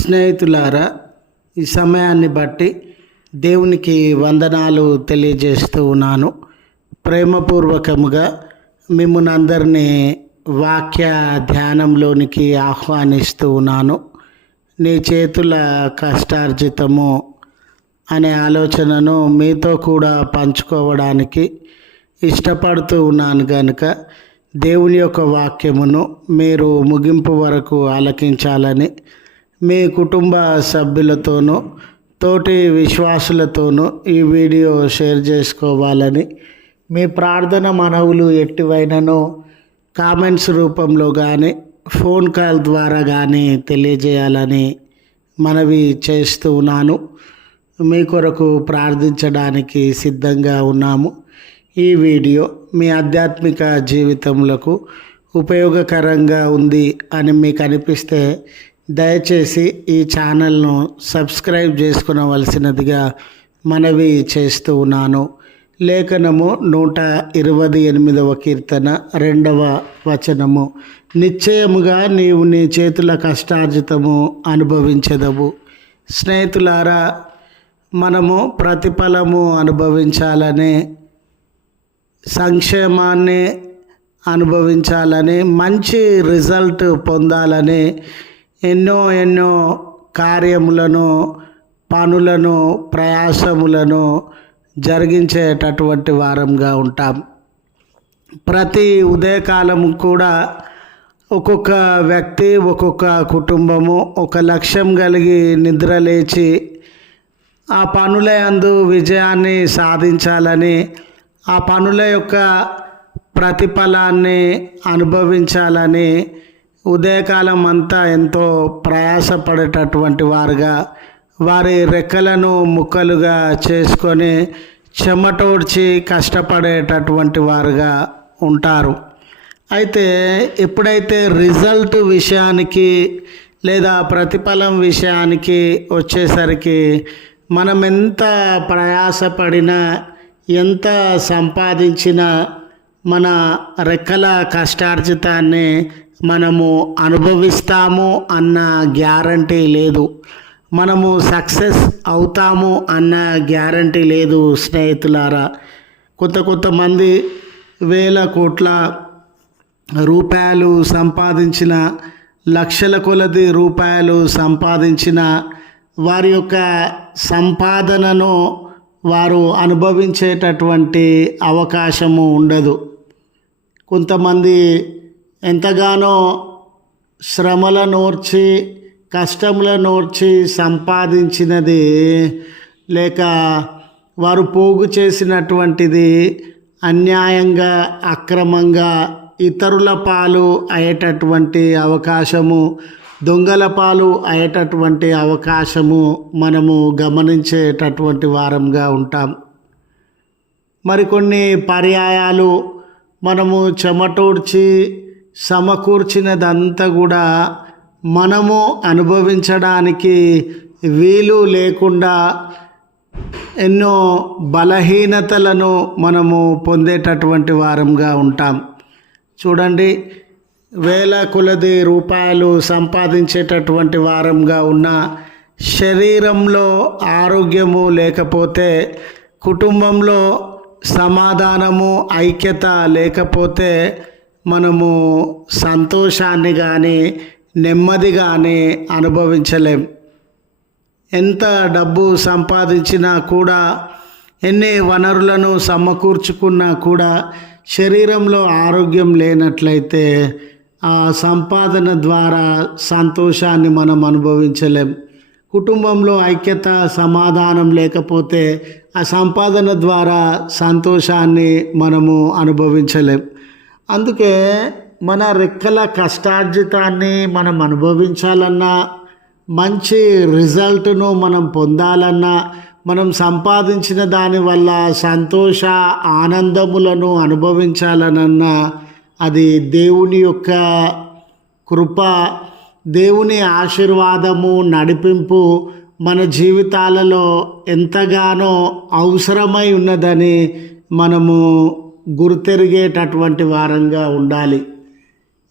స్నేహితులారా ఈ సమయాన్ని బట్టి దేవునికి వందనాలు తెలియజేస్తూ ఉన్నాను. ప్రేమపూర్వకముగా మిమ్మల్ని అందరినీ వాక్య ధ్యానంలోనికి ఆహ్వానిస్తూ ఉన్నాను. నీ చేతుల కష్టార్జితము అనే ఆలోచనను మీతో కూడా పంచుకోవడానికి ఇష్టపడుతూ ఉన్నాను కనుక దేవుని యొక్క వాక్యమును మీరు ముగింపు వరకు ఆలకించాలని మీ కుటుంబ సభ్యులతోనూ తోటి విశ్వాసులతోనూ ఈ వీడియో షేర్ చేసుకోవాలని మీ ప్రార్థన మనవులు ఎట్టివైనను కామెంట్స్ రూపంలో కానీ ఫోన్ కాల్ ద్వారా కానీ తెలియజేయాలని మనవి చేస్తూ ఉన్నాను. మీ కొరకు ప్రార్థించడానికి సిద్ధంగా ఉన్నాము. ఈ వీడియో మీ ఆధ్యాత్మిక జీవితములకు ఉపయోగకరంగా ఉంది అని మీకు అనిపిస్తే దయచేసి ఈ ఛానల్ను సబ్స్క్రైబ్ చేసుకునవలసినదిగా మనవి చేస్తూ ఉన్నాను. లేఖనము నూట ఇరవై ఎనిమిదవ కీర్తన రెండవ వచనము. నిశ్చయముగా నీవు నీ చేతుల కష్టార్జితము అనుభవించదవు. స్నేహితులారా మనము ప్రతిఫలము అనుభవించాలని సంక్షేమాన్ని అనుభవించాలని మంచి రిజల్ట్ పొందాలని ఎన్నో ఎన్నో కార్యములను పనులను ప్రయాసములను జరిగించేటటువంటి వారంగా ఉంటాం. ప్రతి ఉదయకాలం కూడా ఒక్కొక్క వ్యక్తి ఒక్కొక్క కుటుంబము ఒక లక్ష్యం కలిగి నిద్రలేచి ఆ పనుల అందు విజయాన్ని సాధించాలని ఆ పనుల యొక్క ప్రతిఫలాన్ని అనుభవించాలని ఉదయకాలం అంతా ఎంతో ప్రయాసపడేటటువంటి వారుగా వారి రెక్కలను ముక్కలుగా చేసుకొని చెమటోడ్చి కష్టపడేటటువంటి వారుగా ఉంటారు. అయితే ఎప్పుడైతే రిజల్ట్ విషయానికి లేదా ప్రతిఫలం విషయానికి వచ్చేసరికి మనం ఎంత ప్రయాసపడినా ఎంత సంపాదించినా మన రెక్కల కష్టార్జితాన్ని మనము అనుభవిస్తాము అన్న గ్యారంటీ లేదు. మనము సక్సెస్ అవుతాము అన్న గ్యారంటీ లేదు స్నేహితులారా. కొత్త కొంతమంది వేల కోట్ల రూపాయలు సంపాదించిన లక్షల కొలది రూపాయలు సంపాదించిన వారి యొక్క సంపాదనను వారు అనుభవించేటటువంటి అవకాశము ఉండదు. కొంతమంది ఎంతగానో శ్రమల నోర్చి కష్టముల నోర్చి సంపాదించినది లేక వారు పోగు చేసినటువంటిది అన్యాయంగా అక్రమంగా ఇతరుల పాలు అయ్యేటటువంటి అవకాశము దొంగల పాలు అయ్యేటటువంటి అవకాశము మనము గమనించేటటువంటి వారంగా ఉంటాం. మరికొన్ని పర్యాయాలు మనము చెమటోడ్చి సమకూర్చినదంతా కూడా మనము అనుభవించడానికి వీలు లేకుండా ఎన్నో బలహీనతలను మనము పొందేటటువంటి వారంగా ఉంటాం. చూడండి వేల కొలది రూపాయలు సంపాదించేటటువంటి వారంగా ఉన్న శరీరంలో ఆరోగ్యము లేకపోతే కుటుంబంలో సమాధానము ఐక్యత లేకపోతే మనము సంతోషాన్ని కానీ నెమ్మది కానీ అనుభవించలేం. ఎంత డబ్బు సంపాదించినా కూడా ఎన్ని వనరులను సమకూర్చుకున్నా కూడా శరీరంలో ఆరోగ్యం లేనట్లయితే ఆ సంపాదన ద్వారా సంతోషాన్ని మనం అనుభవించలేం. కుటుంబంలో ఐక్యత సమాధానం లేకపోతే ఆ సంపాదన ద్వారా సంతోషాన్ని మనము అనుభవించలేం. అందుకే మన రెక్కల కష్టార్జితాన్ని మనం అనుభవించాలన్నా మంచి రిజల్ట్ను మనం పొందాలన్నా మనం సంపాదించిన దానివల్ల సంతోష ఆనందములను అనుభవించాలనన్నా అది దేవుని యొక్క కృప దేవుని ఆశీర్వాదము నడిపింపు మన జీవితాలలో ఎంతగానో అవసరమై ఉన్నదని మనము గుర్తెరిగేటటువంటి వారంగా ఉండాలి.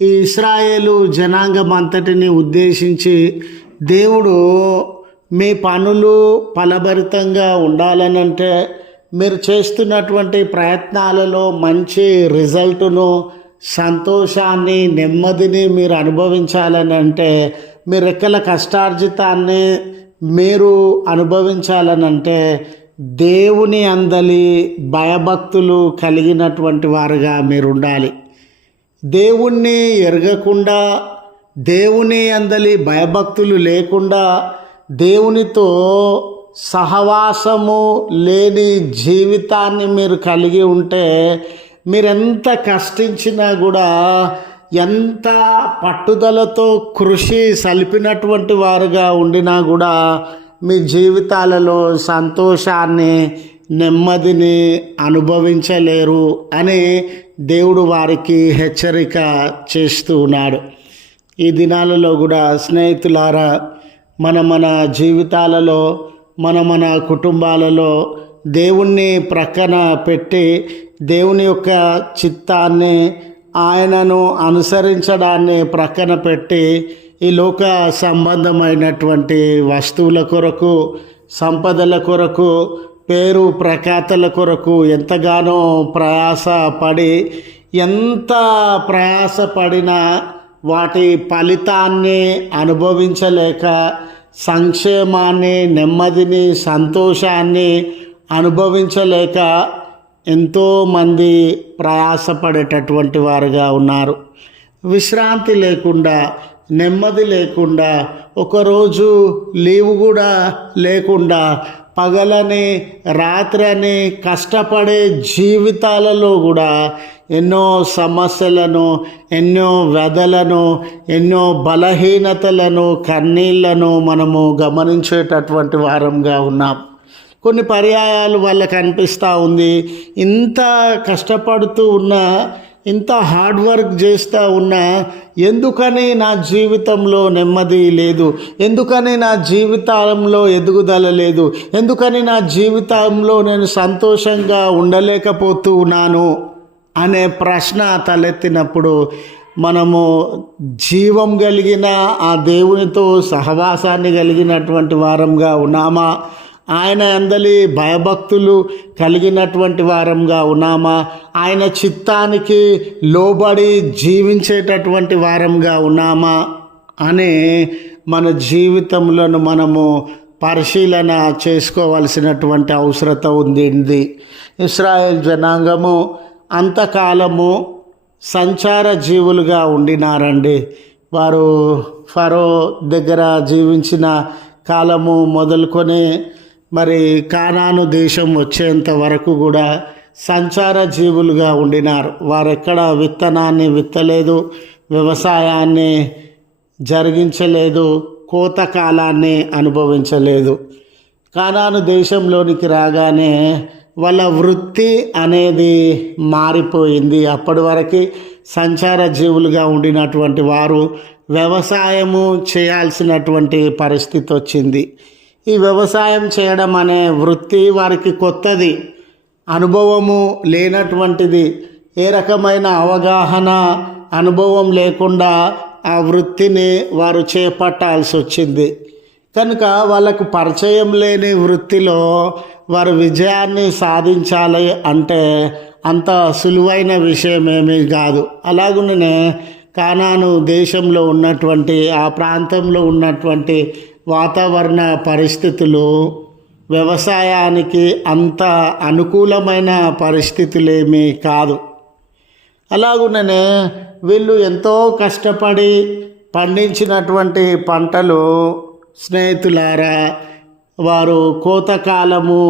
ఈ ఇస్రాయేలు జనాంగం అంతటిని ఉద్దేశించి దేవుడు మీ పనులు ఫలభరితంగా ఉండాలనంటే మీరు చేస్తున్నటువంటి ప్రయత్నాలలో మంచి రిజల్ట్ను సంతోషాన్ని నెమ్మదిని మీరు అనుభవించాలని అంటే మీ రెక్కల కష్టార్జితాన్ని మీరు అనుభవించాలనంటే దేవుని అందలి భయభక్తులు కలిగినటువంటి వారుగా మీరు ఉండాలి దేవుణ్ణి ఎరగకుండా దేవుని అందలి భయభక్తులు లేకుండా దేవునితో సహవాసము లేని జీవితాన్ని మీరు కలిగి ఉంటే మీరెంత కష్టించినా కూడా ఎంత పట్టుదలతో కృషి సలిపినటువంటి వారుగా ఉండినా కూడా మీ జీవితాలలో సంతోషాన్ని నెమ్మదిని అనుభవించలేరు అని దేవుడు వారికి హెచ్చరిక చేస్తూ ఉన్నాడు. ఈ దినాలలో కూడా స్నేహితులారా మన మన జీవితాలలో మన మన కుటుంబాలలో దేవుణ్ణి ప్రక్కన పెట్టి దేవుని యొక్క చిత్తాన్ని ఆయనను అనుసరించడాన్ని ప్రక్కన పెట్టి ఈ లోక సంబంధమైనటువంటి వస్తువుల కొరకు సంపదల కొరకు పేరు ప్రఖ్యాతల కొరకు ఎంతగానో ప్రయాస పడి ఎంత ప్రయాసపడినా వాటి ఫలితాన్ని అనుభవించలేక సంక్షేమాన్ని నెమ్మదిని సంతోషాన్ని అనుభవించలేక ఎంతోమంది ప్రయాసపడేటటువంటి వారుగా ఉన్నారు. విశ్రాంతి లేకుండా నెమ్మది లేకుండా ఒకరోజు లీవ్ కూడా లేకుండా పగలని రాత్రని కష్టపడే జీవితాలలో కూడా ఎన్నో సమస్యలను ఎన్నో వ్యధలను ఎన్నో బలహీనతలను కన్నీళ్ళను మనము గమనించేటటువంటి వారంగా ఉన్నాం. కొన్ని పర్యాయాలు వాళ్ళకు అనిపిస్తూ ఉంది. ఇంత కష్టపడుతూ ఉన్నా ఇంత హార్డ్ వర్క్ చేస్తూ ఉన్నా ఎందుకని నా జీవితంలో నెమ్మది లేదు? ఎందుకని నా జీవితంలో ఎదుగుదల లేదు? ఎందుకని నా జీవితంలో నేను సంతోషంగా ఉండలేకపోతూ ఉన్నాను? అనే ప్రశ్న తలెత్తినప్పుడు మనము జీవం కలిగిన ఆ దేవునితో సహవాసాన్ని కలిగినటువంటి వారంగా ఉన్నామా? ఆయన అందలి భయభక్తులు కలిగినటువంటి వారంగా ఉన్నామా? ఆయన చిత్తానికి లోబడి జీవించేటటువంటి వారంగా ఉన్నామా? అనే మన జీవితంలో మనము పరిశీలన చేసుకోవాల్సినటువంటి అవసరత ఉంది ఇస్రాయేల్ జనాంగము అంతకాలము సంచార జీవులుగా ఉండినారండి. వారు ఫరో దగ్గర జీవించిన కాలము మొదలుకొని మరి కానాను దేశం వచ్చేంత వరకు కూడా సంచార జీవులుగా ఉండినారు. వారెక్కడ విత్తనాన్ని విత్తలేదు వ్యవసాయాన్ని జరిగించలేదు కోత కాలాన్ని అనుభవించలేదు. కానాను దేశంలోనికి రాగానే వాళ్ళ వృత్తి అనేది మారిపోయింది. అప్పటి వరకు సంచార జీవులుగా ఉండినటువంటి వారు వ్యవసాయము చేయాల్సినటువంటి పరిస్థితి వచ్చింది. ఈ వ్యవసాయం చేయడం అనే వృత్తి వారికి కొత్తది. అనుభవము లేనటువంటిది. ఏ రకమైన అవగాహన అనుభవం లేకుండా ఆ వృత్తిని వారు చేపట్టాల్సి వచ్చింది. కనుక వాళ్ళకు పరిచయం లేని వృత్తిలో వారు విజయాన్ని సాధించాలి అంటే అంత సులువైన విషయం ఏమీ కాదు. అలాగునే కానాను దేశంలో ఉన్నటువంటి ఆ ప్రాంతంలో ఉన్నటువంటి వాతావరణ పరిస్థితులు వ్యవసాయానికి అంత అనుకూలమైన పరిస్థితులేమీ కాదు. అలాగుననే వీళ్ళు ఎంతో కష్టపడి పండించినటువంటి పంటలు స్నేహితులారా వారు కోతకాలము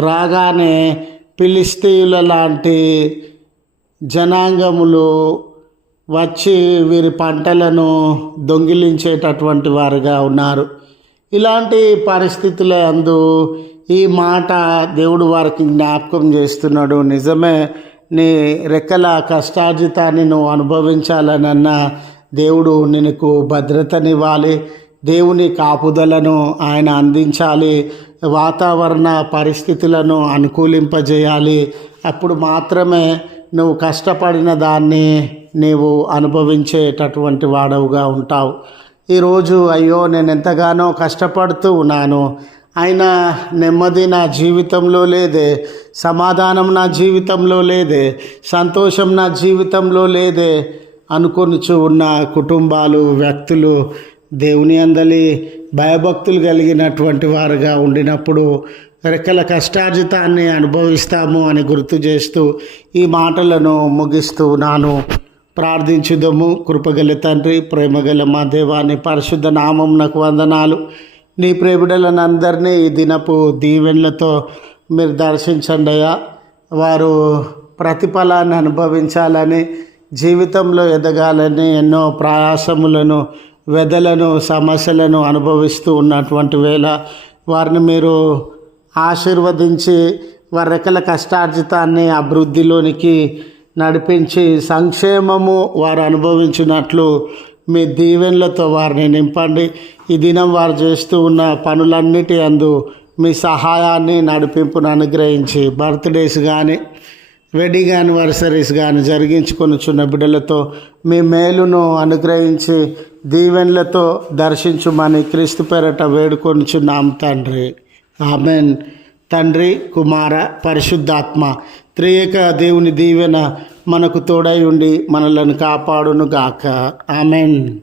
రాగానే పిలిస్తీయుల లాంటి జనాంగములు వచ్చి వీరి పంటలను దొంగిలించేటటువంటి వారుగా ఉన్నారు. ఇలాంటి పరిస్థితుల అందు ఈ మాట దేవుడు వారికి జ్ఞాపకం చేస్తున్నాడు. నిజమే నీ రెక్కల కష్టార్జితాన్ని నువ్వు అనుభవించాలనన్న దేవుడు నినకు భద్రతనివ్వాలి. దేవుని కాపుదలను ఆయన అందించాలి. వాతావరణ పరిస్థితులను అనుకూలింపజేయాలి. అప్పుడు మాత్రమే నువ్వు కష్టపడిన దాన్ని నీవు అనుభవించేటటువంటి వాడవుగా ఉంటావు. ఈరోజు అయ్యో నేను ఎంతగానో కష్టపడుతూ ఉన్నాను. అయినా నెమ్మది నా జీవితంలో లేదే సమాధానం నా జీవితంలో లేదే సంతోషం నా జీవితంలో లేదే అనుకొనిచు ఉన్న కుటుంబాలు వ్యక్తులు దేవుని అందలి భయభక్తులు కలిగినటువంటి వారుగా ఉండినప్పుడు రెక్కల కష్టార్జితాన్ని అనుభవిస్తాము అని గుర్తు చేస్తూ ఈ మాటలను ముగిస్తూ నాను ప్రార్థించుదము. కృపగల తండ్రి ప్రేమగల మా దేవాన్ని పరిశుద్ధ నామం నాకు వందనాలు. నీ ప్రేమిడలనందరినీ ఈ దినపు దీవెనలతో మీరు దర్శించండి అయ్యా. వారు ప్రతిఫలాన్ని అనుభవించాలని జీవితంలో ఎదగాలని ఎన్నో ప్రయాసములను వెదలను సమస్యలను అనుభవిస్తూ ఉన్నటువంటి వేళ వారిని మీరు ఆశీర్వదించి వారి రెక్కల కష్టార్జితాన్ని అభివృద్ధిలోనికి నడిపించి సంక్షేమము వారు అనుభవించినట్లు మీ దీవెనలతో వారిని నింపండి. ఈ దినం వారు చేస్తూ ఉన్న పనులన్నిటి అందు మీ సహాయాన్ని నడిపింపును అనుగ్రహించి బర్త్డేస్ కానీ వెడ్డింగ్ యానివర్సరీస్ కానీ జరిగించుకొని చిన్న బిడ్డలతో మీ మేలును అనుగ్రహించి దీవెనలతో దర్శించుమని క్రీస్తు పేరట వేడుకొనిచున్నాం తండ్రి. ఆమెన్. తండ్రి కుమార పరిశుద్ధాత్మ త్రియేక దేవుని దీవెన మనకు తోడై ఉండి మనలను కాపాడును గాక ఆమెన్.